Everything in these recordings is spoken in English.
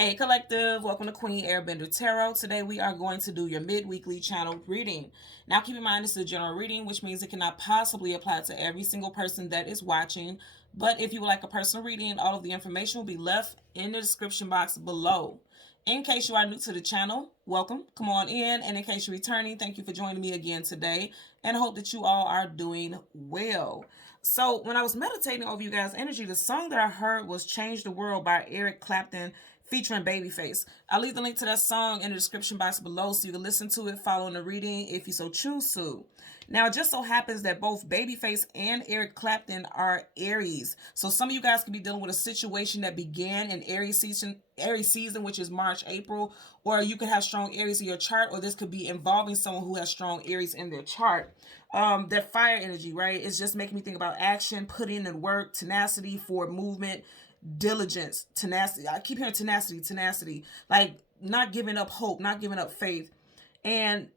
Hey collective, welcome to Queen Airbender Tarot. Today we are going to do your mid-weekly channel reading. Now keep in mind this is a general reading, which means it cannot possibly apply to every single person that is watching. But if you would like a personal reading, all of the information will be left in the description box below. In case you are new to the channel, welcome, come on in. And in case you're returning, thank you for joining me again today. And I hope that you all are doing well. So when I was meditating over you guys' energy, the song that I heard was Change the World by Eric Clapton featuring Babyface. I'll leave the link to that song in the description box below so you can listen to it following the reading if you so choose to. Now, it just so happens that both Babyface and Eric Clapton are Aries. So some of you guys could be dealing with a situation that began in Aries season, which is March, April, or you could have strong Aries in your chart, or this could be involving someone who has strong Aries in their chart. That fire energy, right? It's just making me think about action, putting in work, tenacity for movement, diligence, tenacity. I keep hearing tenacity, like not giving up hope, not giving up faith. And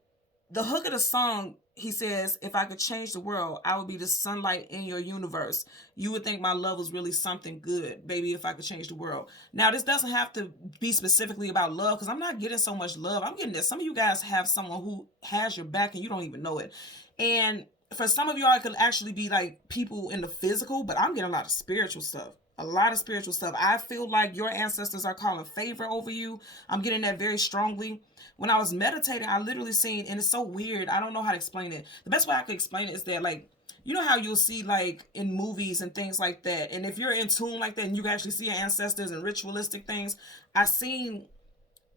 the hook of the song, he says, if I could change the world, I would be the sunlight in your universe. You would think my love was really something good, baby, if I could change the world. Now, this doesn't have to be specifically about love, because I'm not getting so much love. I'm getting that some of you guys have someone who has your back and you don't even know it. And for some of y'all, it could actually be like people in the physical, but I'm getting a lot of spiritual stuff. A lot of spiritual stuff. I feel like your ancestors are calling favor over you. I'm getting that very strongly. When I was meditating, I literally seen, and it's so weird, I don't know how to explain it. The best way I could explain it is that, like, you know how you'll see, like, in movies and things like that, and if you're in tune like that and you can actually see your ancestors and ritualistic things, I seen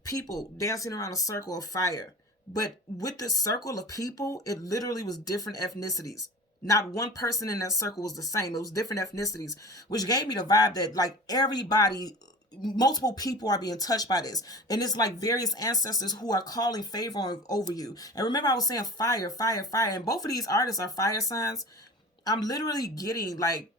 people dancing around a circle of fire. But with this circle of people, it literally was different ethnicities. Not one person in that circle was the same. It was different ethnicities, which gave me the vibe that like everybody, multiple people are being touched by this. And it's like various ancestors who are calling favor over you. And remember I was saying fire, fire, fire. And both of these artists are fire signs. I'm literally getting like,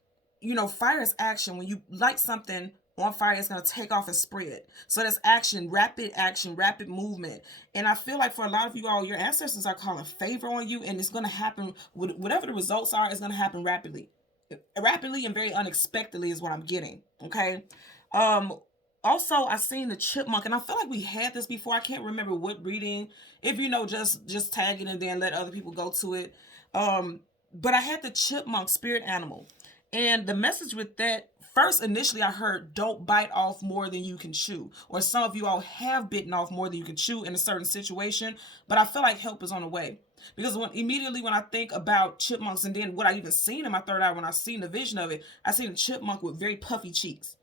fire is action. When you light something on fire, it's going to take off and spread. So that's action, rapid movement. And I feel like for a lot of you all, your ancestors are calling favor on you, and it's going to happen, whatever the results are, it's going to happen rapidly. Rapidly and very unexpectedly is what I'm getting, okay? Also, I seen the chipmunk, and I feel like we had this before. I can't remember what reading. If you know, just tag it and then let other people go to it. But I had the chipmunk spirit animal. And the message with that, first, initially, I heard, don't bite off more than you can chew. Or some of you all have bitten off more than you can chew in a certain situation. But I feel like help is on the way. Because immediately when I think about chipmunks, and then what I even seen in my third eye when I seen the vision of it, I seen a chipmunk with very puffy cheeks.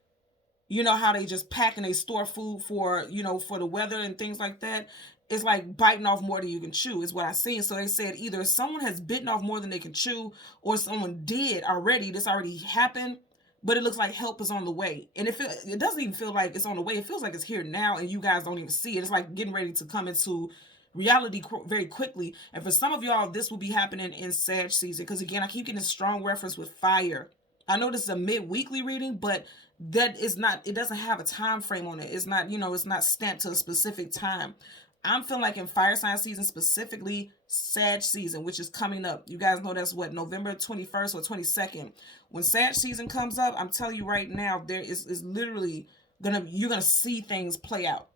You know how they just pack and they store food for, for the weather and things like that. It's like biting off more than you can chew is what I seen. So they said either someone has bitten off more than they can chew, or someone did already. This already happened, but it looks like help is on the way. And it doesn't even feel like it's on the way. It feels like it's here now, and you guys don't even see it. It's like getting ready to come into reality very quickly. And for some of y'all, this will be happening in Sag season. Because again, I keep getting a strong reference with fire. I know this is a mid-weekly reading, but that is not, it doesn't have a time frame on it. It's not, it's not stamped to a specific time. I'm feeling like in fire sign season, specifically Sag season, which is coming up. You guys know that's what, November 21st or 22nd. When Sag season comes up, I'm telling you right now, there is literally you're gonna see things play out.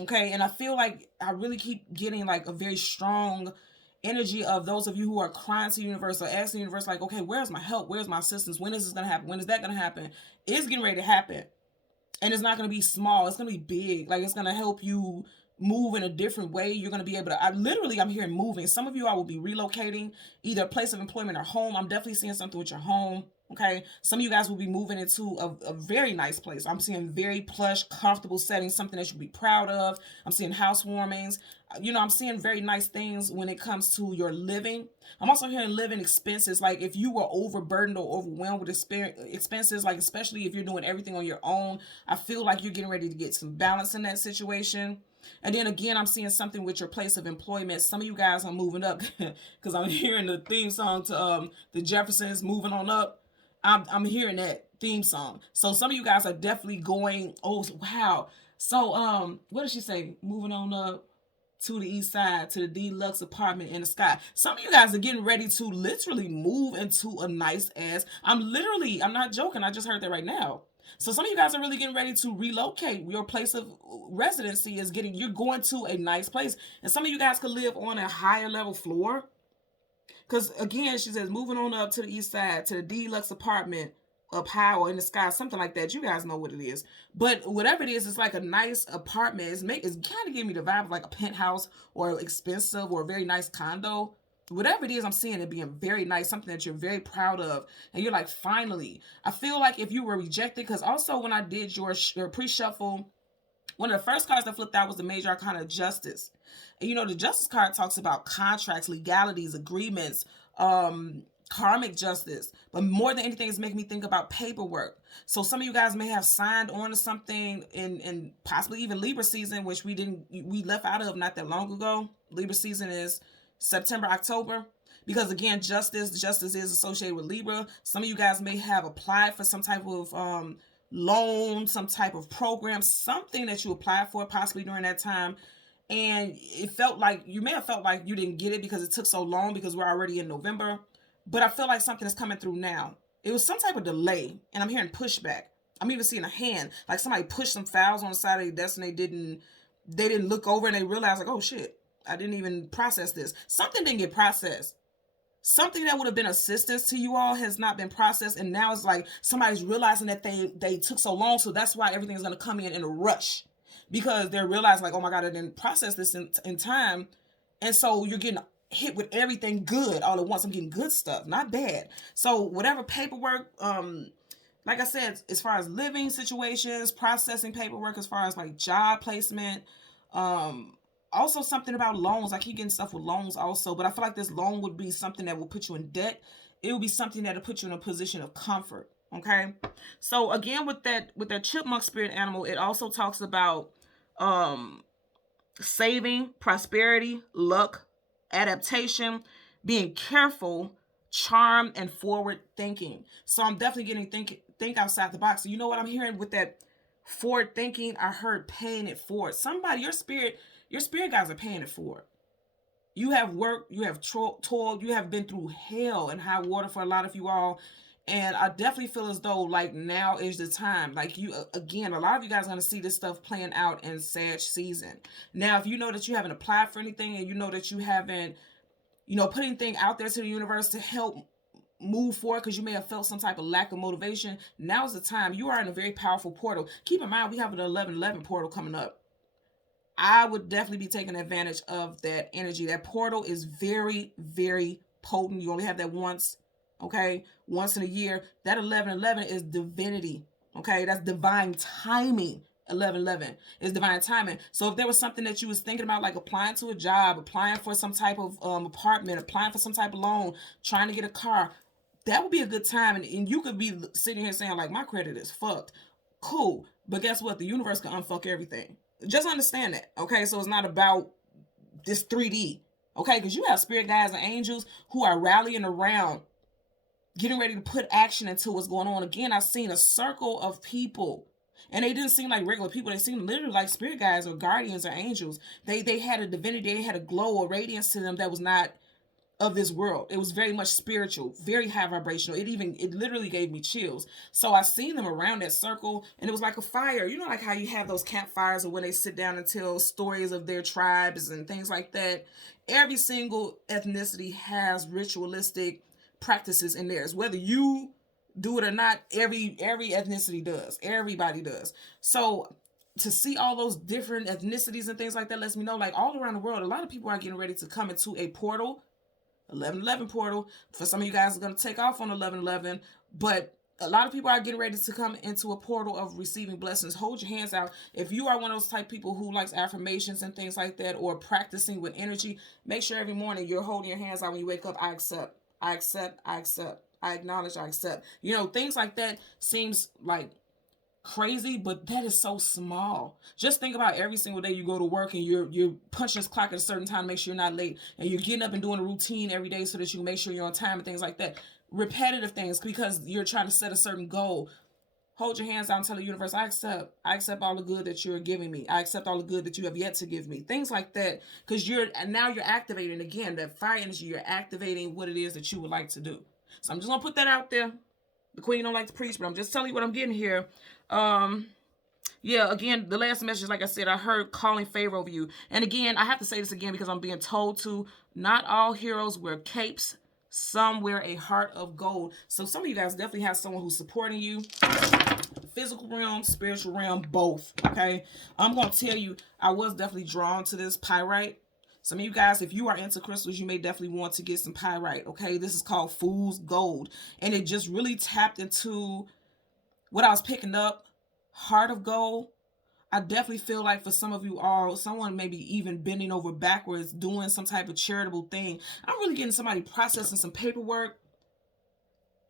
Okay, and I feel like I really keep getting like a very strong energy of those of you who are crying to the universe or asking the universe, like, okay, where's my help? Where's my assistance? When is this gonna happen? When is that gonna happen? It's getting ready to happen. And it's not gonna be small, it's gonna be big. Like, it's gonna help you move in a different way. You're going to be able to, I'm hearing moving. Some of you I will be relocating, either a place of employment or home. I'm definitely seeing something with your home. Okay. Some of you guys will be moving into a very nice place. I'm seeing very plush, comfortable settings, something that you'll be proud of. I'm seeing housewarmings. I'm seeing very nice things when it comes to your living. I'm also hearing living expenses. Like if you were overburdened or overwhelmed with expenses, like especially if you're doing everything on your own, I feel like you're getting ready to get some balance in that situation. And then again, I'm seeing something with your place of employment. Some of you guys are moving up because I'm hearing the theme song to the Jeffersons, Moving On Up. I'm hearing that theme song. So some of you guys are definitely going, oh, wow. So what did she say? Moving on up to the east side, to the deluxe apartment in the sky. Some of you guys are getting ready to literally move into a nice ass. I'm not joking. I just heard that right now. So some of you guys are really getting ready to relocate. Your place of residency is you're going to a nice place. And some of you guys could live on a higher level floor. Because again, she says, moving on up to the east side to the deluxe apartment up high or in the sky, something like that. You guys know what it is. But whatever it is, it's like a nice apartment. It's kind of giving me the vibe of like a penthouse or expensive or a very nice condo. Whatever it is, I'm seeing it being very nice, something that you're very proud of. And you're like, finally. I feel like if you were rejected, because also when I did your pre-shuffle, one of the first cards that flipped out was the Major Arcana of Justice. And you know, the Justice card talks about contracts, legalities, agreements, karmic justice. But more than anything, it's making me think about paperwork. So some of you guys may have signed on to something in possibly even Libra season, which we left out of not that long ago. Libra season is September, October. Because again, justice is associated with Libra. Some of you guys may have applied for some type of loan, some type of program, something that you applied for possibly during that time. And it felt like, you may have felt like you didn't get it because it took so long because we're already in November. But I feel like something is coming through now. It was some type of delay, and I'm hearing pushback. I'm even seeing a hand, like somebody pushed some files on the side of their desk and they didn't look over and they realized like, oh shit, I didn't even process this. Something didn't get processed. Something that would have been assistance to you all has not been processed, and now it's like somebody's realizing that they took so long, so that's why everything is going to come in a rush, because they're realizing like, oh my God, I didn't process this in time, and so you're getting hit with everything good all at once. I'm getting good stuff, not bad. So whatever paperwork, like I said, as far as living situations, processing paperwork, as far as like job placement, also something about loans. I keep getting stuff with loans also, but I feel like this loan would be something that will put you in debt. It would be something that will put you in a position of comfort. Okay. So again, with that chipmunk spirit animal, it also talks about saving, prosperity, luck, adaptation, being careful, charm, and forward thinking. So I'm definitely getting think outside the box. So you know what I'm hearing with that forward thinking? I heard paying it forward. Somebody, your spirit guys are paying it forward. You have worked, you have toiled, you have been through hell and high water for a lot of you all. And I definitely feel as though like now is the time. Like you, again, a lot of you guys are going to see this stuff playing out in Sag season. Now, if you know that you haven't applied for anything and you know that you haven't, put anything out there to the universe to help move forward because you may have felt some type of lack of motivation, now's the time. You are in a very powerful portal. Keep in mind, we have an 11/11 portal coming up. I would definitely be taking advantage of that energy. That portal is very, very potent. You only have that once. Okay, once in a year. That 11/11 is divinity. Okay, that's divine timing. 11/11 is divine timing. So if there was something that you was thinking about, like applying to a job, applying for some type of apartment, applying for some type of loan, trying to get a car, that would be a good time. And you could be sitting here saying like, my credit is fucked. Cool, but guess what? The universe can unfuck everything. Just understand that. Okay, so it's not about this 3D. Okay, because you have spirit guides and angels who are rallying around, getting ready to put action into what's going on. Again, I've seen a circle of people, and they didn't seem like regular people. They seemed literally like spirit guides or guardians or angels. They had a divinity, they had a glow or radiance to them that was not of this world. It was very much spiritual, very high vibrational. It literally gave me chills. So I seen them around that circle, and it was like a fire. You know, like how you have those campfires or when they sit down and tell stories of their tribes and things like that. Every single ethnicity has ritualistic practices in theirs, whether you do it or not. Every ethnicity does. Everybody does. So to see all those different ethnicities and things like that lets me know, like all around the world, a lot of people are getting ready to come into a portal, 11/11 portal. For some of you guys, are going to take off on 11/11, but a lot of people are getting ready to come into a portal of receiving blessings. Hold your hands out. If you are one of those type people who likes affirmations and things like that, or practicing with energy, make sure every morning you're holding your hands out when you wake up. I accept. I accept. I accept. I acknowledge. I accept. Things like that seems like crazy, but that is so small. Just think about every single day you go to work and you're punching this clock at a certain time to make sure you're not late, and you're getting up and doing a routine every day so that you can make sure you're on time and things like that. Repetitive things because you're trying to set a certain goal. Hold your hands out and tell the universe, I accept all the good that you're giving me. I accept all the good that you have yet to give me. Things like that, because you're activating again that fire energy. You're activating what it is that you would like to do. So I'm just gonna put that out there. The queen don't like to preach, but I'm just telling you what I'm getting here. Yeah, again, the last message, like I said, I heard calling favor over you. And again, I have to say this again because I'm being told to. Not all heroes wear capes. Some wear a heart of gold. So some of you guys definitely have someone who's supporting you. Physical realm, spiritual realm, both. Okay. I'm going to tell you, I was definitely drawn to this pyrite. Some of you guys, if you are into crystals, you may definitely want to get some pyrite. Okay. This is called Fool's Gold. And it just really tapped into what I was picking up. Heart of gold. I definitely feel like for some of you all, someone maybe even bending over backwards, doing some type of charitable thing. I'm really getting somebody processing some paperwork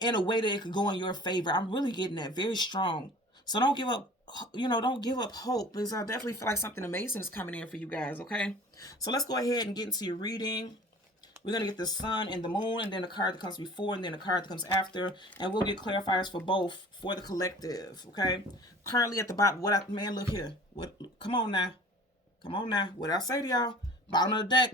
in a way that it could go in your favor. I'm really getting that very strong. So don't give up, don't give up hope, because I definitely feel like something amazing is coming in for you guys, okay? So let's go ahead and get into your reading. We're going to get the sun and the moon, and then the card that comes before, and then the card that comes after. And we'll get clarifiers for both for the collective, okay? Currently at the bottom, man, look here. Come on now. Come on now. What did I say to y'all? Bottom of the deck,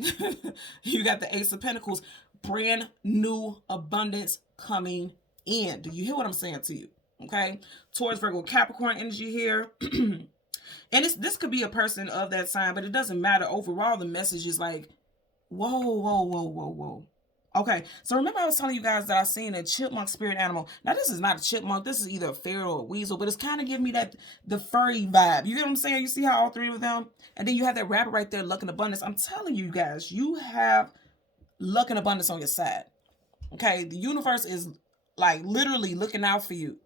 you got the Ace of Pentacles. Brand new abundance coming in. Do you hear what I'm saying to you? Okay? Taurus, Virgo, Capricorn energy here. And this could be a person of that sign, but it doesn't matter. Overall, the message is like, whoa, whoa, whoa, whoa, whoa. Okay, so remember I was telling you guys that I seen a chipmunk spirit animal. Now, this is not a chipmunk. This is either a ferret or a weasel, but it's kind of giving me the furry vibe. You get what I'm saying? You see how all three of them? And then you have that rabbit right there, luck and abundance. I'm telling you guys, you have luck and abundance on your side. Okay, the universe is like literally looking out for you.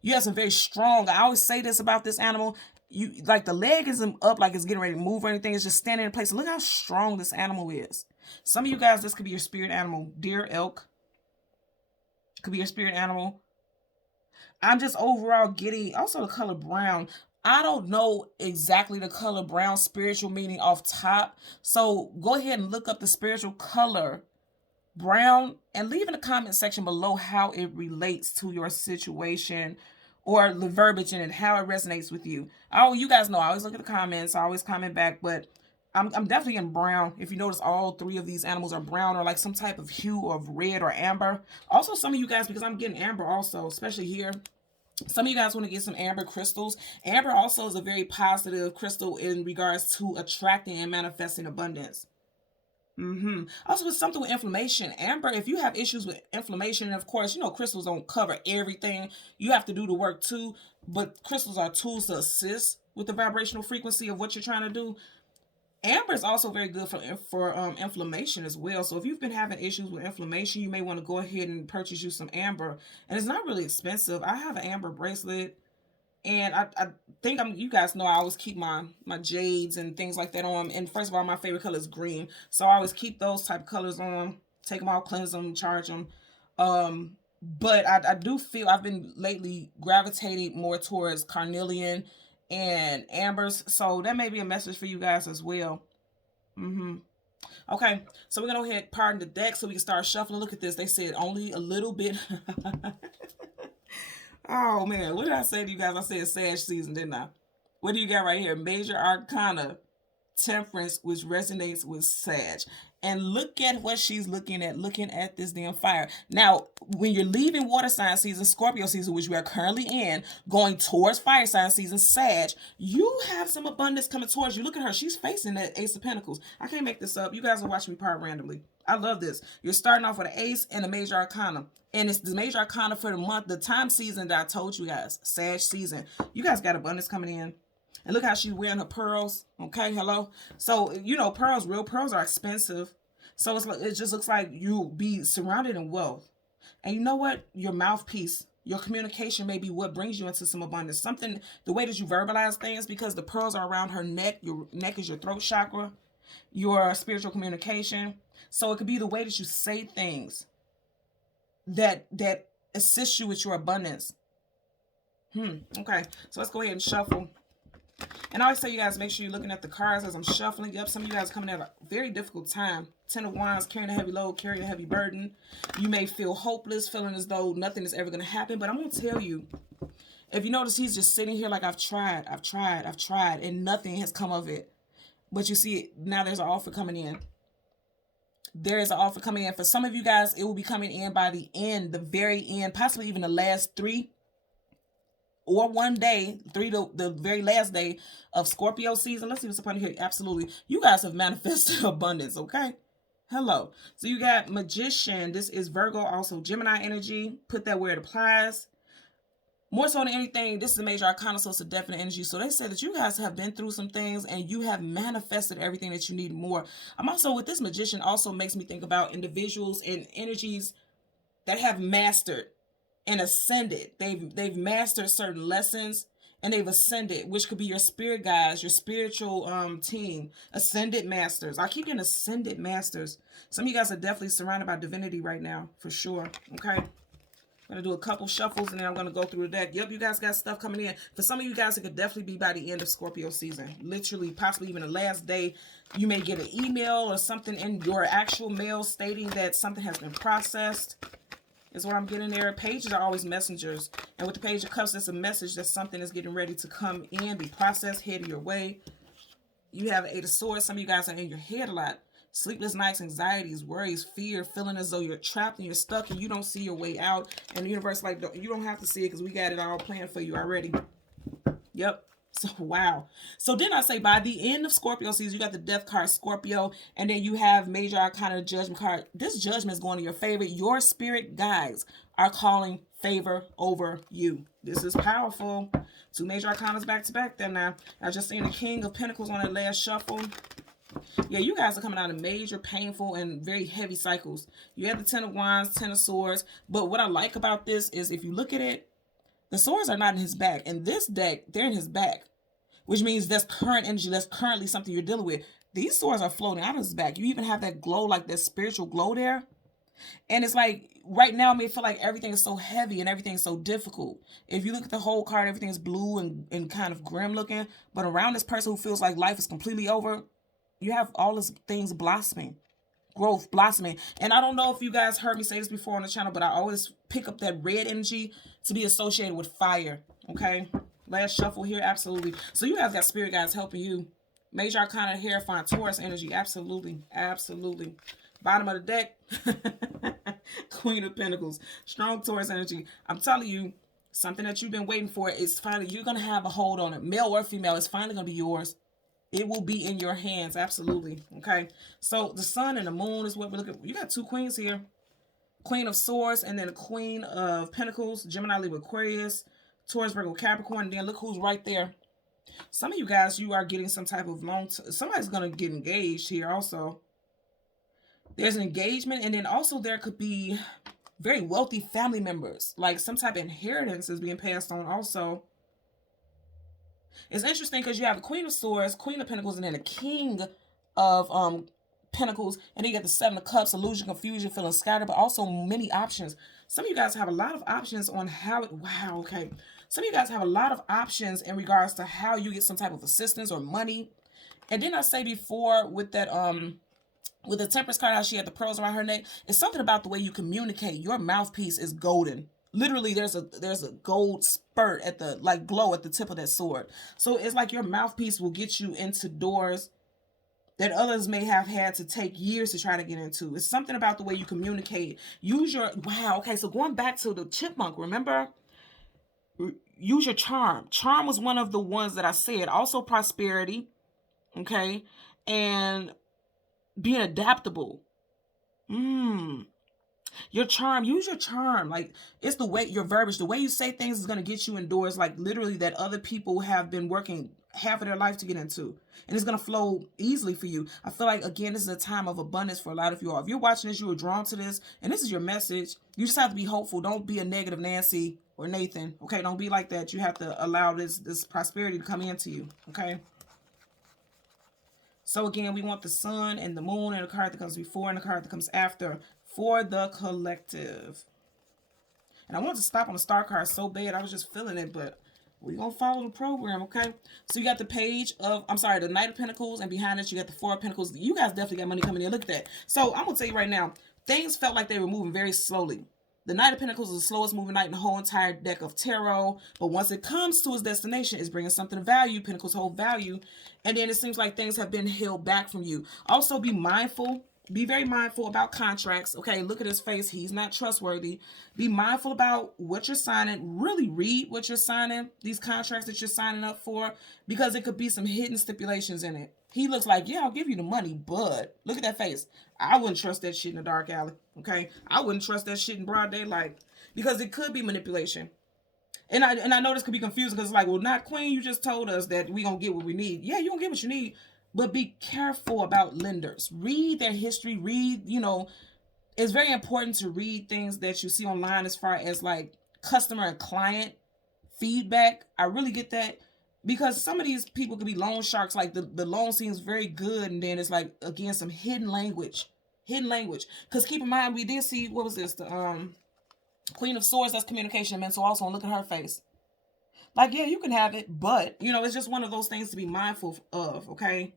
You have some very strong, I always say this about this animal, you like the leg isn't up like it's getting ready to move or anything. It's just standing in place. Look how strong this animal is. Some of you guys, this could be your spirit animal. Deer, elk. Could be your spirit animal. I'm just overall getting also the color brown. I don't know exactly the color brown spiritual meaning off top. So go ahead and look up the spiritual color brown and leave in the comment section below how it relates to your situation or the verbiage in it, how it resonates with you. Oh, you guys know I always look at the comments. I always comment back, but I'm definitely in brown. If you notice, all three of these animals are brown or like some type of hue of red or amber. Also, some of you guys, because I'm getting amber also, especially here, some of you guys want to get some amber crystals. Amber also is a very positive crystal in regards to attracting and manifesting abundance. Also, with something with inflammation, amber, if you have issues with inflammation, and of course, crystals don't cover everything. You have to do the work too, but crystals are tools to assist with the vibrational frequency of what you're trying to do. Amber is also very good for inflammation as well. So if you've been having issues with inflammation, you may want to go ahead and purchase you some amber. And it's not really expensive. I have an amber bracelet. And I think you guys know I always keep my jades and things like that on. And first of all, my favorite color is green. So I always keep those type of colors on. Take them out, cleanse them, charge them. But I do feel I've been lately gravitating more towards carnelian and ambers. So that may be a message for you guys as well. Okay, so we're going to go ahead and pardon the deck so we can start shuffling. Look at this. They said only a little bit. Oh, man. What did I say to you guys? I said Sag season, didn't I? What do you got right here? Major Arcana, Temperance, which resonates with Sag. And look at what she's looking at this damn fire. Now, when you're leaving water sign season, Scorpio season, which we are currently in, going towards fire sign season, Sag, you have some abundance coming towards you. Look at her. She's facing that Ace of Pentacles. I can't make this up. You guys will watch me part randomly. I love this. You're starting off with an Ace and a Major Arcana. And it's the Major Arcana for the month, the time season that I told you guys, Sag season. You guys got abundance coming in. And look how she's wearing her pearls. Okay, hello. So, pearls, real pearls are expensive. So it just looks like you'll be surrounded in wealth. And you know what? Your mouthpiece, your communication may be what brings you into some abundance. Something, the way that you verbalize things, because the pearls are around her neck. Your neck is your throat chakra, your spiritual communication. So it could be the way that you say things that assist you with your abundance. Okay, so let's go ahead and shuffle. And I always tell you guys, make sure you're looking at the cards as I'm shuffling. Yep, some of you guys are coming at a very difficult time. 10 of Wands, carrying a heavy load, carrying a heavy burden. You may feel hopeless, feeling as though nothing is ever going to happen. But I'm going to tell you, if you notice, he's just sitting here like, I've tried, and nothing has come of it. But you see, now there's an offer coming in. There is an offer coming in. For some of you guys, it will be coming in by the end, the very end, possibly even the last 3 or one day, the very last day of Scorpio season. Let's see what's up on here. Absolutely. You guys have manifested abundance, okay? Hello. So you got Magician. This is Virgo, also Gemini energy. Put that where it applies. More so than anything, this is a major arcana, so it's a definite energy. So they say that you guys have been through some things and you have manifested everything that you need more. I'm also, with this Magician, also makes me think about individuals and energies that have mastered and ascended. They've mastered certain lessons and they've ascended, which could be your spirit guides, your spiritual team, ascended masters. I keep getting ascended masters. Some of you guys are definitely surrounded by divinity right now, for sure. Okay. I'm going to do a couple shuffles and then I'm going to go through the deck. Yep, you guys got stuff coming in. For some of you guys, it could definitely be by the end of Scorpio season. Literally, possibly even the last day. You may get an email or something in your actual mail stating that something has been processed. Is what I'm getting there. Pages are always messengers. And with the Page of Cups, it's a message that something is getting ready to come in, be processed, headed your way. You have an Eight of Swords. Some of you guys are in your head a lot. Sleepless nights, anxieties, worries, fear, feeling as though you're trapped and you're stuck and you don't see your way out. And the universe, like, you don't have to see it because we got it all planned for you already. Yep. So, wow. So, didn't I say by the end of Scorpio season, you got the Death card, Scorpio, and then you have Major Arcana Judgment card. This judgment is going to your favor. Your spirit guides are calling favor over you. This is powerful. Two Major Arcanas back to back there now. I just seen the King of Pentacles on that last shuffle. Yeah, you guys are coming out of major, painful, and very heavy cycles. You have the Ten of Wands, Ten of Swords. But what I like about this is if you look at it, the swords are not in his back. In this deck, they're in his back, which means that's current energy. That's currently something you're dealing with. These swords are floating out of his back. You even have that glow, like that spiritual glow there. And it's like, right now, it may feel like everything is so heavy and everything is so difficult. If you look at the whole card, everything is blue and kind of grim looking. But around this person who feels like life is completely over, you have all these things blossoming. Growth, blossoming. And I don't know if you guys heard me say this before on the channel, but I always pick up that red energy to be associated with fire. Okay? Last shuffle here, absolutely. So you guys got spirit guides helping you. Major Arcana, Hierophant, Taurus energy, absolutely. Absolutely. Bottom of the deck, Queen of Pentacles, strong Taurus energy. I'm telling you, something that you've been waiting for is finally, you're going to have a hold on it. Male or female, it's finally going to be yours. It will be in your hands. Absolutely. Okay. So the sun and the moon is what we're looking at. You got two queens here. Queen of Swords and then a Queen of Pentacles. Gemini, Libra, Aquarius. Taurus, Virgo, Capricorn. And then look who's right there. Some of you guys, you are getting some type of somebody's going to get engaged here also. There's an engagement. And then also there could be very wealthy family members. Like some type of inheritance is being passed on also. It's interesting because you have a Queen of Swords, Queen of Pentacles, and then a King of Pentacles. And then you got the Seven of Cups, illusion, confusion, feeling scattered, but also many options. Some of you guys have a lot of options on how it... Wow, okay. Some of you guys have a lot of options in regards to how you get some type of assistance or money. And didn't I say before with that... with the Temperance card, how she had the pearls around her neck, it's something about the way you communicate. Your mouthpiece is golden. Literally, there's a gold spurt at the, like, glow at the tip of that sword. So it's like your mouthpiece will get you into doors that others may have had to take years to try to get into. It's something about the way you communicate. Use your... Wow, okay, so going back to the chipmunk, remember? Use your charm. Charm was one of the ones that I said. Also prosperity, okay? And being adaptable. Your charm, use your charm. Like, it's the way, your verbiage, the way you say things is going to get you indoors, like literally that other people have been working half of their life to get into. And it's going to flow easily for you. I feel like, again, this is a time of abundance for a lot of you all. If you're watching this, you were drawn to this, and this is your message. You just have to be hopeful. Don't be a negative Nancy or Nathan. Okay, don't be like that. You have to allow this prosperity to come into you. Okay. So again, we want the sun and the moon and the card that comes before and the card that comes after for the collective. And I wanted to stop on the star card so bad. I was just feeling it, but we're going to follow the program, okay? So you got the Page of, I'm sorry, the Knight of Pentacles, and behind it you got the Four of Pentacles. You guys definitely got money coming in. Look at that. So I'm going to tell you right now, things felt like they were moving very slowly. The Knight of Pentacles is the slowest moving knight in the whole entire deck of tarot. But once it comes to its destination, it's bringing something of value. Pentacles hold value. And then it seems like things have been held back from you. Also, be mindful Be very mindful about contracts. Okay, look at his face. He's not trustworthy. Be mindful about what you're signing. Really read what you're signing, these contracts that you're signing up for, because it could be some hidden stipulations in it. He looks like, yeah, I'll give you the money, but look at that face. I wouldn't trust that shit in a dark alley. Okay, I wouldn't trust that shit in broad daylight, because it could be manipulation. And I know this could be confusing, because it's like, well, not Queen, you just told us that we gonna get what we need. Yeah, you gonna get what you need, but be careful about lenders. Read their history. Read, it's very important to read things that you see online as far as like customer and client feedback. I really get that, because some of these people could be loan sharks. Like the loan seems very good, and then it's like, again, some hidden language. Because keep in mind, we did see, what was this? The Queen of Swords, that's communication mental also, and look at her face. Like, yeah, you can have it, but, it's just one of those things to be mindful of, okay?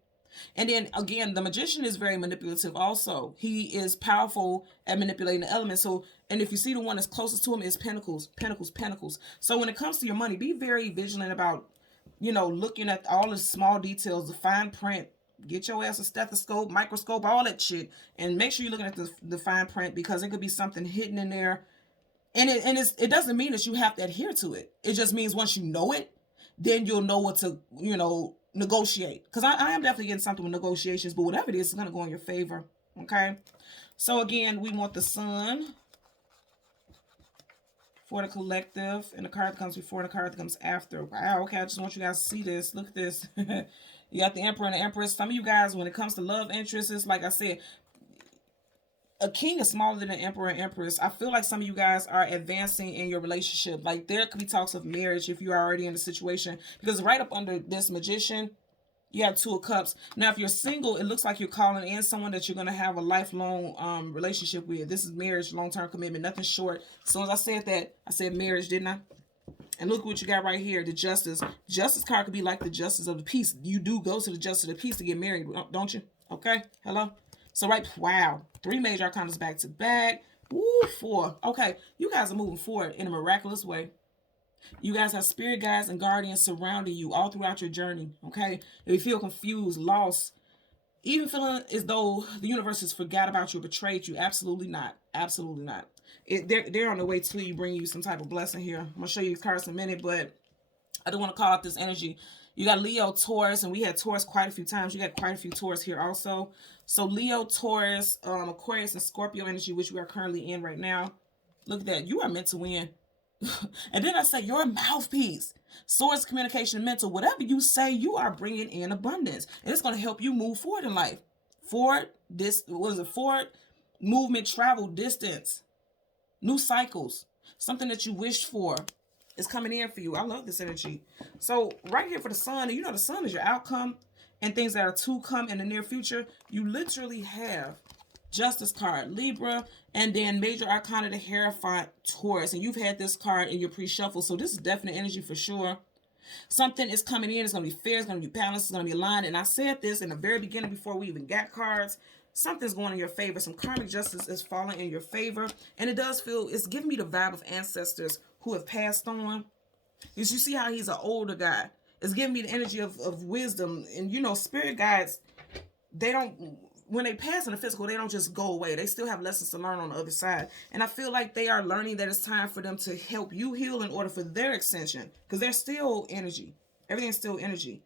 And then, again, the Magician is very manipulative also. He is powerful at manipulating the elements. So, and if you see the one that's closest to him is Pentacles, Pentacles, Pentacles. So when it comes to your money, be very vigilant about, looking at all the small details, the fine print. Get your ass a stethoscope, microscope, all that shit. And make sure you're looking at the fine print, because it could be something hidden in there. And it doesn't mean that you have to adhere to it. It just means once you know it, then you'll know what to, negotiate. Because I am definitely getting something with negotiations, but whatever it is, it's going to go in your favor. Okay? So again, we want the Sun for the collective, and the card that comes before and the card that comes after. Wow, okay, I just want you guys to see this. Look at this. You got the Emperor and the Empress. Some of you guys, when it comes to love interests, it's like I said, a king is smaller than an emperor and empress. I feel like some of you guys are advancing in your relationship. Like, there could be talks of marriage if you're already in a situation, because right up under this Magician, you have Two of Cups. Now, if you're single, it looks like you're calling in someone that you're going to have a lifelong relationship with. This is marriage, long-term commitment, nothing short. As soon as I said that, I said marriage, didn't I? And look what you got right here, the Justice. Justice card could be like the Justice of the Peace. You do go to the Justice of the Peace to get married, don't you? Okay, hello? So, right, wow, 3 major arcana back to back. Woo, 4. Okay, you guys are moving forward in a miraculous way. You guys have spirit guides and guardians surrounding you all throughout your journey, okay? If you feel confused, lost, even feeling as though the universe has forgot about you or betrayed you, absolutely not. Absolutely not. They're on the way to you, bringing you some type of blessing here. I'm going to show you these cards in a minute, but I do want to call out this energy. You got Leo, Taurus, and we had Taurus quite a few times. You got quite a few Taurus here also. So Leo, Taurus, Aquarius, and Scorpio energy, which we are currently in right now. Look at that. You are meant to win. And then I say, you're a mouthpiece. Swords, communication, and mental. Whatever you say, you are bringing in abundance. And it's going to help you move forward in life. Forward, forward, movement, travel, distance, new cycles. Something that you wished for is coming in for you. I love this energy. So right here for the Sun, and the Sun is your outcome and things that are to come in the near future. You literally have Justice card, Libra, and then Major Arcana, the Hierophant, Taurus. And you've had this card in your pre-shuffle, so this is definite energy for sure. Something is coming in. It's going to be fair. It's going to be balanced. It's going to be aligned. And I said this in the very beginning before we even got cards. Something's going in your favor. Some karmic justice is falling in your favor. And it does feel, it's giving me the vibe of ancestors who have passed on. Because you see how he's an older guy. It's giving me the energy of wisdom. And, spirit guides, they don't, when they pass in the physical, they don't just go away. They still have lessons to learn on the other side. And I feel like they are learning that it's time for them to help you heal in order for their ascension. Because they're still energy. Everything's still energy.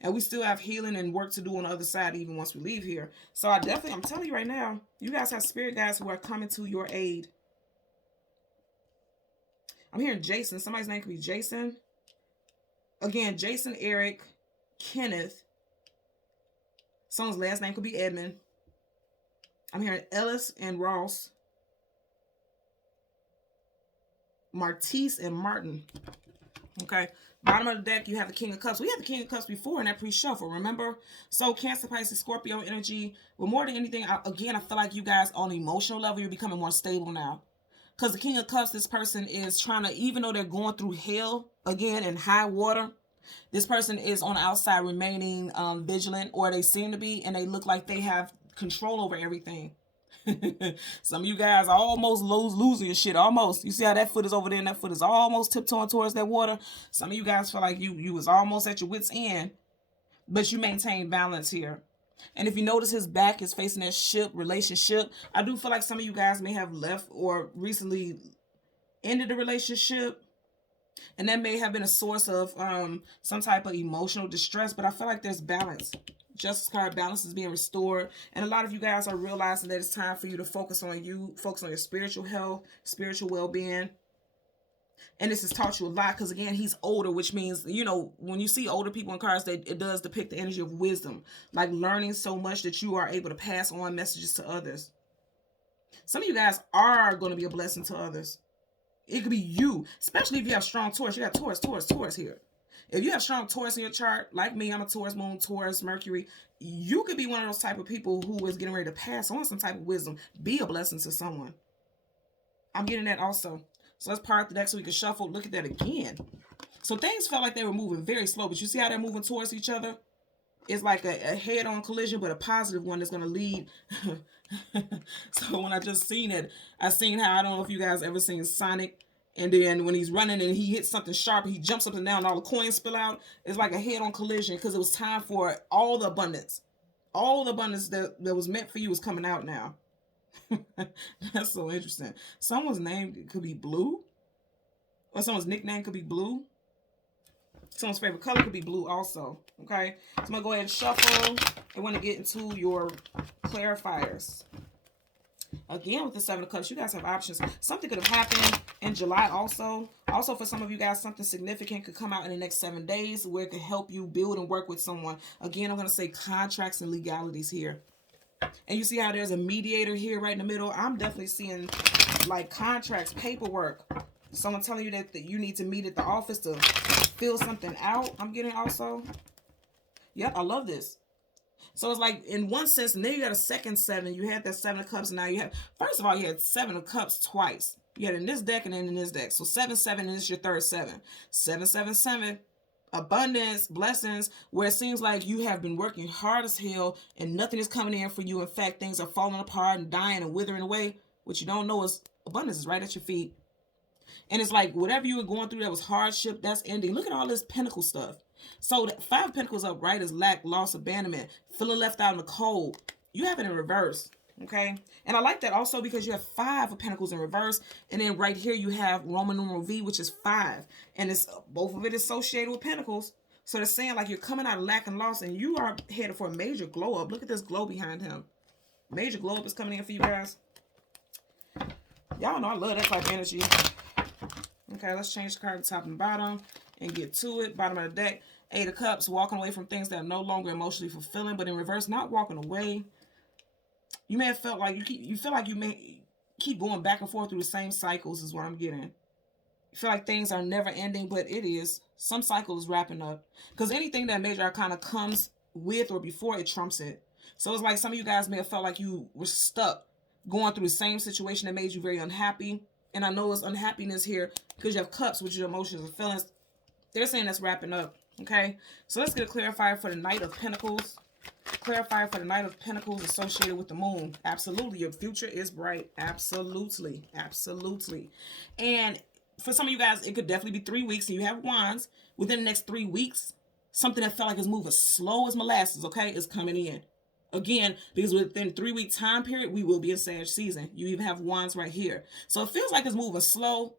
And we still have healing and work to do on the other side even once we leave here. So I'm telling you right now, you guys have spirit guides who are coming to your aid. I'm hearing Jason. Somebody's name could be Jason. Again, Jason, Eric, Kenneth. Someone's last name could be Edmund. I'm hearing Ellis and Ross. Martise and Martin. Okay. Bottom of the deck, you have the King of Cups. We had the King of Cups before in that pre-shuffle, remember? So Cancer, Pisces, Scorpio energy. But more than anything, I feel like you guys on an emotional level, you're becoming more stable now. Because the King of Cups, this person is trying to, even though they're going through hell, again, in high water, this person is on the outside remaining vigilant, or they seem to be, and they look like they have control over everything. Some of you guys are almost losing your shit. Almost. You see how that foot is over there and that foot is almost tiptoeing towards that water? Some of you guys feel like you was almost at your wit's end, but you maintain balance here. And if you notice, his back is facing that ship relationship. I do feel like some of you guys may have left or recently ended the relationship, and that may have been a source of some type of emotional distress. But I feel like there's balance. Justice card, balance is being restored, and a lot of you guys are realizing that it's time for you to focus on your spiritual health, spiritual well-being. And this has taught you a lot, because again, he's older, which means, you know, when you see older people in cards, it does depict the energy of wisdom, like learning so much that you are able to pass on messages to others. Some of you guys are going to be a blessing to others. It could be you, especially if you have strong Taurus. You got Taurus here. If you have strong Taurus in your chart, like me, I'm a Taurus moon, Taurus Mercury. You could be one of those type of people who is getting ready to pass on some type of wisdom, be a blessing to someone. I'm getting that also. So let's part the deck so we can shuffle. Look at that again. So things felt like they were moving very slow, but you see how they're moving towards each other? It's like a head-on collision, but a positive one that's going to lead. So when I just seen it, I seen how, I don't know if you guys ever seen Sonic, and then when he's running and he hits something sharp, he jumps up and down and all the coins spill out. It's like a head-on collision, because it was time for all the abundance. All the abundance that was meant for you is coming out now. That's so interesting. Someone's name could be Blue, or someone's nickname could be Blue. Someone's favorite color could be blue also. Okay, so I'm gonna go ahead and shuffle. I want to get into your clarifiers. Again, with the Seven of Cups, you guys have options. Something could have happened in July also. Also, for some of you guys, something significant could come out in the next 7 days where it could help you build and work with someone. Again, I'm going to say contracts and legalities here. And you see how there's a mediator here right in the middle? I'm definitely seeing like contracts, paperwork. Someone telling you that you need to meet at the office to fill something out. I'm getting also. Yep, I love this. So it's like, in one sense, and then you got a second 7. You had that 7 of Cups, and now you have, first of all, you had 7 of Cups twice. You had it in this deck and then in this deck. So 7, 7, and this is your third 7. 7, 7, 7. Abundance, blessings, where it seems like you have been working hard as hell and nothing is coming in for you. In fact, things are falling apart and dying and withering away. What you don't know is abundance is right at your feet. And it's like whatever you were going through that was hardship, that's ending. Look at all this pentacle stuff. So the 5 of Pentacles up right is lack, loss, abandonment, feeling left out in the cold. You have it in reverse. Okay, and I like that also because you have 5 of Pentacles in reverse, and then right here you have Roman numeral V, which is 5, and it's both of it is associated with Pentacles. So they're saying like you're coming out of lack and loss, and you are headed for a major glow up. Look at this glow behind him. Major glow up is coming in for you guys. Y'all know I love that type of energy. Okay, let's change the card to top and bottom and get to it. Bottom of the deck, 8 of Cups, walking away from things that are no longer emotionally fulfilling, but in reverse, not walking away. You may have felt like you feel like you may keep going back and forth through the same cycles is what I'm getting. You feel like things are never ending, but it is. Some cycle is wrapping up. Because anything that major arcana comes with or before, it trumps it. So it's like some of you guys may have felt like you were stuck going through the same situation that made you very unhappy. And I know it's unhappiness here because you have Cups, which is your emotions and feelings. They're saying that's wrapping up. Okay, so let's get a clarifier for the Knight of Pentacles. Clarifier for the Knight of Pentacles associated with the moon. Absolutely. Your future is bright. Absolutely. Absolutely. And for some of you guys, it could definitely be 3 weeks and you have wands. Within the next 3 weeks, something that felt like it's moving slow as molasses, okay, is coming in. Again, because within 3-week time period, we will be in Sag season. You even have wands right here. So it feels like it's moving slow,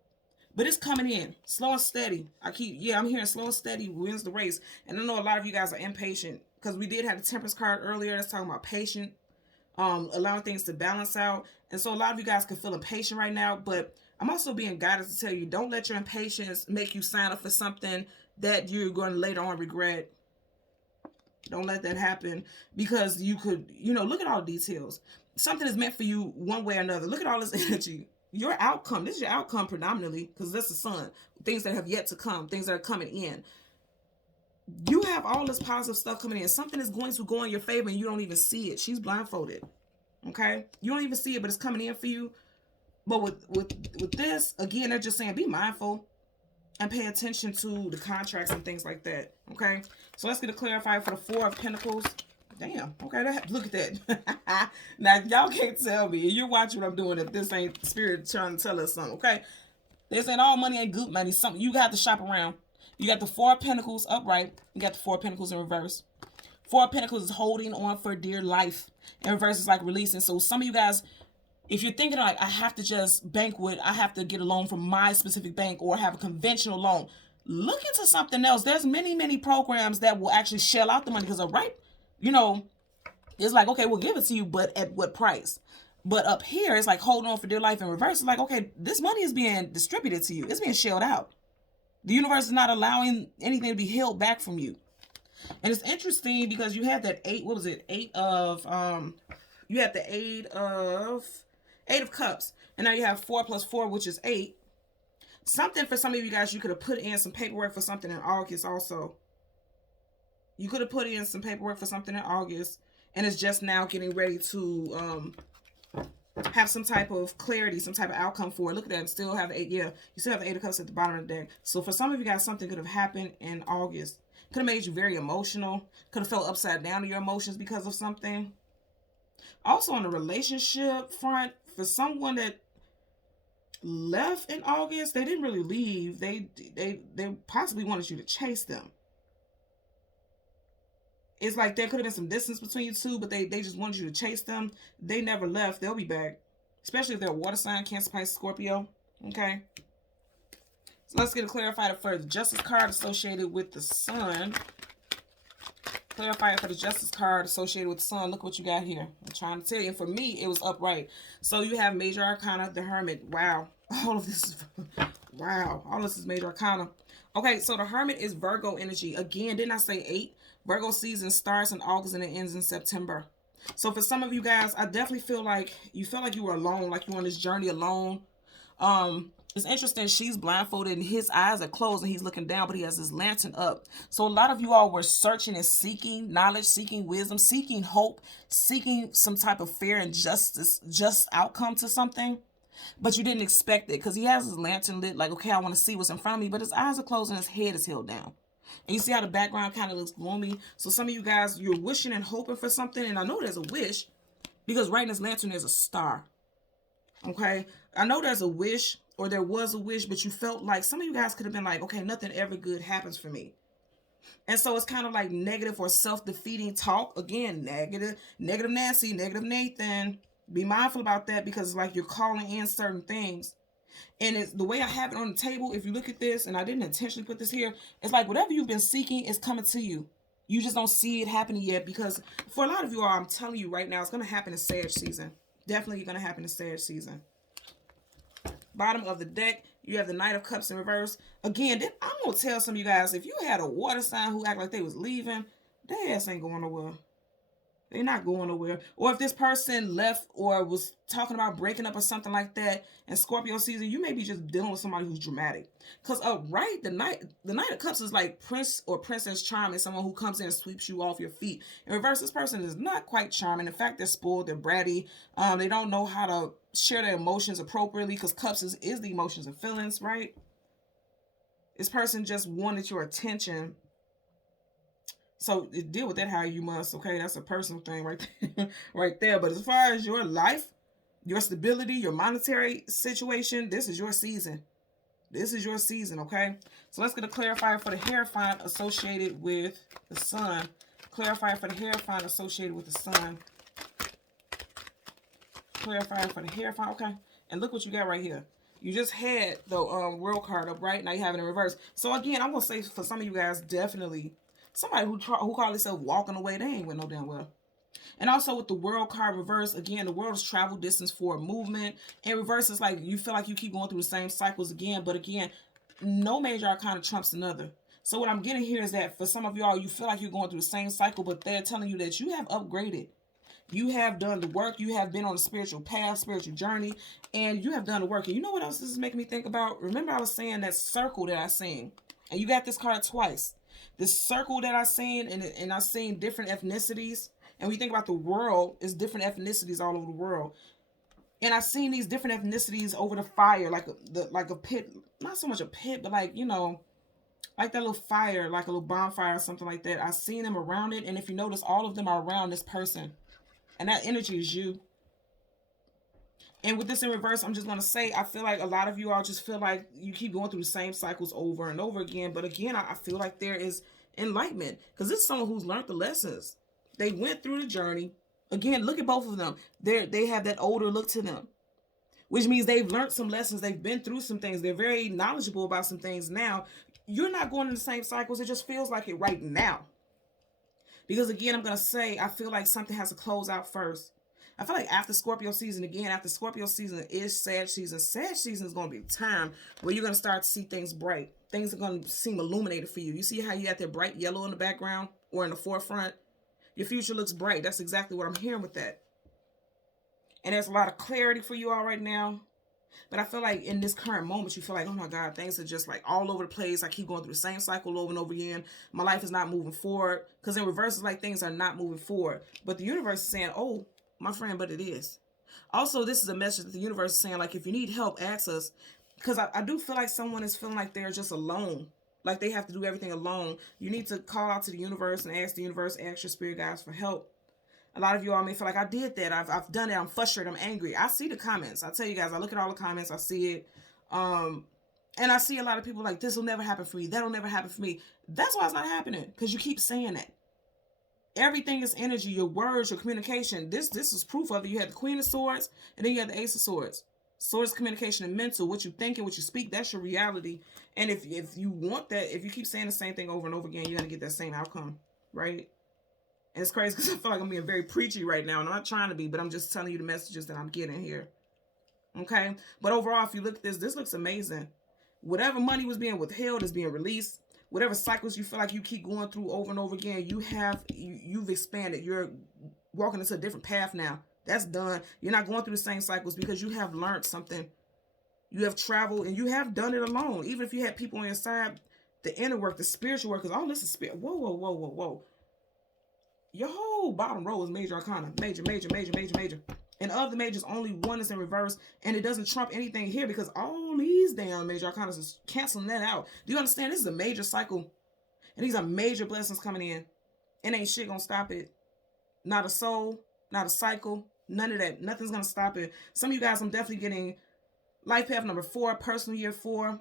but it's coming in. Slow and steady. I'm hearing slow and steady wins the race. And I know a lot of you guys are impatient, because we did have the Temperance card earlier that's talking about patient, allowing things to balance out. And so a lot of you guys can feel impatient right now, but I'm also being guided to tell you, don't let your impatience make you sign up for something that you're going to later on regret. Don't let that happen, because you could, look at all the details. Something is meant for you one way or another. Look at all this energy. Your outcome, this is your outcome predominantly, because that's the sun. Things that have yet to come, things that are coming in. You have all this positive stuff coming in. Something is going to go in your favor and you don't even see it. She's blindfolded. Okay? You don't even see it, but it's coming in for you. But with this, again, they're just saying be mindful and pay attention to the contracts and things like that. Okay? So let's get a clarifier for the 4 of Pentacles. Damn. Okay, look at that. Now, y'all can't tell me. You're watching what I'm doing if this ain't spirit trying to tell us something. Okay? They're saying all money ain't good money. Something you got to shop around. You got the 4 of Pentacles upright. You got the 4 of Pentacles in reverse. Four of Pentacles is holding on for dear life. In reverse is like releasing. So some of you guys, if you're thinking like, I have to just bank with, I have to get a loan from my specific bank or have a conventional loan, look into something else. There's many programs that will actually shell out the money because, right, you know, it's like, okay, we'll give it to you, but at what price? But up here, it's like holding on for dear life. In reverse, it's like, okay, this money is being distributed to you. It's being shelled out. The universe is not allowing anything to be held back from you. And it's interesting because you had that what was it? You had the eight of cups. And now you have 4 plus 4, which is 8. Something for some of you guys, you could have put in some paperwork for something in August also. You could have put in some paperwork for something in August. And it's just now getting ready to have some type of clarity, some type of outcome for it. Look at that. Still have 8. Yeah, you still have the 8 of cups at the bottom of the deck. So for some of you guys, something could have happened in August. Could have made you very emotional. Could have felt upside down to your emotions because of something. Also on the relationship front, for someone that left in August, they didn't really leave. They possibly wanted you to chase them. It's like there could have been some distance between you two, but they just wanted you to chase them. They never left. They'll be back. Especially if they're a water sign, Cancer, Pisces, Scorpio. Okay. So let's get it clarified for the Justice card associated with the Sun. Clarify it for the Justice card associated with the Sun. Look what you got here. I'm trying to tell you. And for me, it was upright. So you have Major Arcana, the Hermit. Wow. All of this is... wow. All this is Major Arcana. Okay, so the Hermit is Virgo energy. Again, didn't I say 8? Virgo season starts in August and it ends in September. So for some of you guys, I definitely feel like you felt like you were alone, like you were on this journey alone. It's interesting. She's blindfolded and his eyes are closed and he's looking down, but he has his lantern up. So a lot of you all were searching and seeking knowledge, seeking wisdom, seeking hope, seeking some type of fair and just outcome to something. But you didn't expect it because he has his lantern lit like, okay, I want to see what's in front of me, but his eyes are closed and his head is held down. And you see how the background kind of looks gloomy. So some of you guys, you're wishing and hoping for something. And I know there's a wish because right in his lantern, there's a star. Okay. I know there's a wish or there was a wish, but you felt like some of you guys could have been like, okay, nothing ever good happens for me. And so it's kind of like negative or self-defeating talk. Again, negative Nancy, negative Nathan. Be mindful about that because it's like you're calling in certain things. And it's the way I have it on the table. If you look at this, and I didn't intentionally put this here, it's like whatever you've been seeking is coming to you. You just don't see it happening yet because for a lot of you all, I'm telling you right now, it's going to happen in Sag season. Definitely going to happen in Sag season. Bottom of the deck, you have the Knight of Cups in reverse. Again, I'm going to tell some of you guys, if you had a water sign who act like they was leaving, their ass ain't going nowhere. They're not going nowhere. Or if this person left or was talking about breaking up or something like that in Scorpio season, you may be just dealing with somebody who's dramatic. Because right, the Knight of Cups is like Prince or Princess Charming, someone who comes in and sweeps you off your feet. In reverse, this person is not quite charming. In fact, they're spoiled, they're bratty. They don't know how to share their emotions appropriately because Cups is the emotions and feelings, right? This person just wanted your attention. So deal with that how you must, okay? That's a personal thing right there. Right there. But as far as your life, your stability, your monetary situation, this is your season. This is your season, okay? So let's get a clarifier for the Hierophant associated with the Sun. Clarifier for the Hierophant associated with the Sun. Clarifier for the Hierophant, okay? And look what you got right here. You just had the World card up, right? Now you have it in reverse. So again, I'm going to say for some of you guys, definitely somebody who call themselves walking away, they ain't with no damn well. And also with the World card reverse, again, the world is travel distance for movement. In reverse, it's like you feel like you keep going through the same cycles again. But again, no major arcana trumps another. So what I'm getting here is that for some of y'all, you feel like you're going through the same cycle, but they're telling you that you have upgraded. You have done the work. You have been on a spiritual path, spiritual journey, and you have done the work. And you know what else this is making me think about? Remember I was saying that circle that I seen, and you got this card twice. This circle that I seen, and I seen different ethnicities. And we think about the world, it's different ethnicities all over the world. And I've seen these different ethnicities over the fire, like a pit, not so much a pit, but like, you know, like that little fire, like a little bonfire or something like that. I've seen them around it. And if you notice, all of them are around this person. And that energy is you. And with this in reverse, I'm just going to say, I feel like a lot of you all just feel like you keep going through the same cycles over and over again. But again, I feel like there is enlightenment, because this is someone who's learned the lessons. They went through the journey. Again, look at both of them. They have that older look to them, which means they've learned some lessons. They've been through some things. They're very knowledgeable about some things now. You're not going in the same cycles. It just feels like it right now. Because again, I'm going to say, I feel like something has to close out first. I feel like after Scorpio season, again, after Scorpio season is Sag season. Sag season is going to be time where you're going to start to see things bright. Things are going to seem illuminated for you. You see how you got that bright yellow in the background or in the forefront? Your future looks bright. That's exactly what I'm hearing with that. And there's a lot of clarity for you all right now. But I feel like in this current moment, you feel like, oh my God, things are just like all over the place. I keep going through the same cycle over and over again. My life is not moving forward. Because in reverse, it's like things are not moving forward. But the universe is saying, oh, my friend, but it is. Also, this is a message that the universe is saying, like, if you need help, ask us. Because I do feel like someone is feeling like they're just alone. Like they have to do everything alone. You need to call out to the universe and ask the universe, ask your spirit guides for help. A lot of you all may feel like I did that. I've done it. I'm frustrated. I'm angry. I see the comments. I tell you guys, I look at all the comments. I see it. And I see a lot of people like, this will never happen for me. That'll never happen for me. That's why it's not happening. Because you keep saying that. Everything is energy, your words, your communication. This is proof of it. You had the Queen of Swords, and then you had the Ace of Swords. Swords, communication, and mental. What you think and what you speak, that's your reality. And if you want that, if you keep saying the same thing over and over again, you're going to get that same outcome, right? And it's crazy because I feel like I'm being very preachy right now, and I'm not trying to be, but I'm just telling you the messages that I'm getting here. Okay? But overall, if you look at this looks amazing. Whatever money was being withheld is being released. Whatever cycles you feel like you keep going through over and over again, you've expanded. You're walking into a different path now. That's done. You're not going through the same cycles because you have learned something. You have traveled and you have done it alone. Even if you had people on your side, the inner work, the spiritual work, because all this is spirit. Whoa, whoa, whoa, whoa, whoa. Your whole bottom row is major arcana. Major, major, major, major, major. And of the majors, only one is in reverse. And it doesn't trump anything here because all these damn major arcana is canceling that out. Do you understand? This is a major cycle. And these are major blessings coming in. And ain't shit gonna stop it. Not a soul, not a cycle, none of that. Nothing's gonna stop it. Some of you guys, I'm definitely getting life path number 4, personal year 4,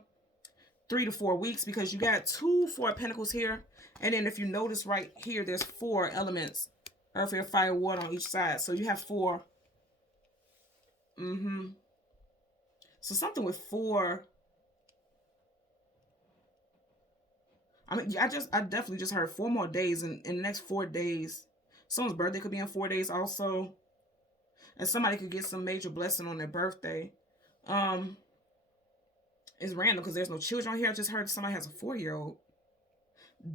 3 to 4 weeks, because you got 2 4 of Pentacles here. And then if you notice right here, there's 4 elements. Earth, air, fire, water on each side. So you have 4. So something with 4. I mean, I definitely just heard 4 more days in the next 4 days. Someone's birthday could be in 4 days also. And somebody could get some major blessing on their birthday. It's random because there's no children on here. I just heard somebody has a 4-year-old.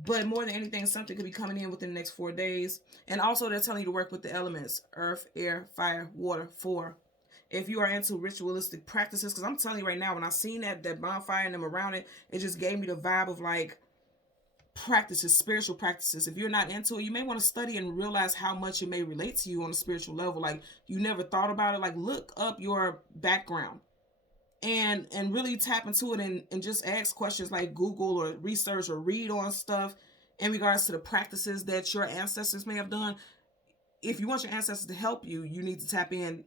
But more than anything, something could be coming in within the next 4 days. And also they're telling you to work with the elements. Earth, air, fire, water, 4. If you are into ritualistic practices, because I'm telling you right now, when I seen that bonfire and them around it, it just gave me the vibe of like practices, spiritual practices. If you're not into it, you may want to study and realize how much it may relate to you on a spiritual level. Like you never thought about it. Like look up your background and really tap into it and just ask questions like Google or research or read on stuff in regards to the practices that your ancestors may have done. If you want your ancestors to help you, you need to tap in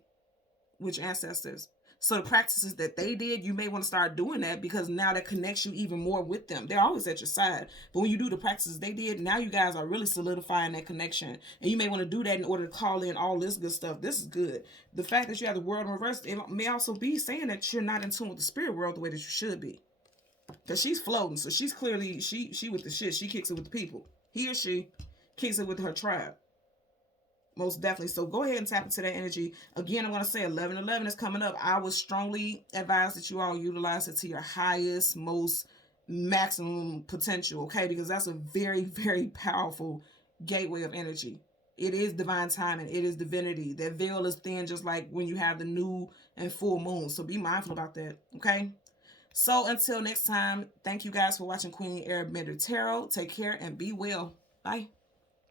with your ancestors. So the practices that they did, you may want to start doing that because now that connects you even more with them. They're always at your side. But when you do the practices they did, now you guys are really solidifying that connection. And you may want to do that in order to call in all this good stuff. This is good. The fact that you have the world in reverse, it may also be saying that you're not in tune with the spirit world the way that you should be. Because she's floating. So she's clearly, she with the shit. She kicks it with the people. He or she kicks it with her tribe. Most definitely. So go ahead and tap into that energy. Again, I'm going to say 11/11 is coming up. I would strongly advise that you all utilize it to your highest, most maximum potential, okay? Because that's a very, very powerful gateway of energy. It is divine timing. It is divinity. That veil is thin just like when you have the new and full moon. So be mindful about that, okay? So until next time, thank you guys for watching Queen Airbender Tarot. Take care and be well. Bye.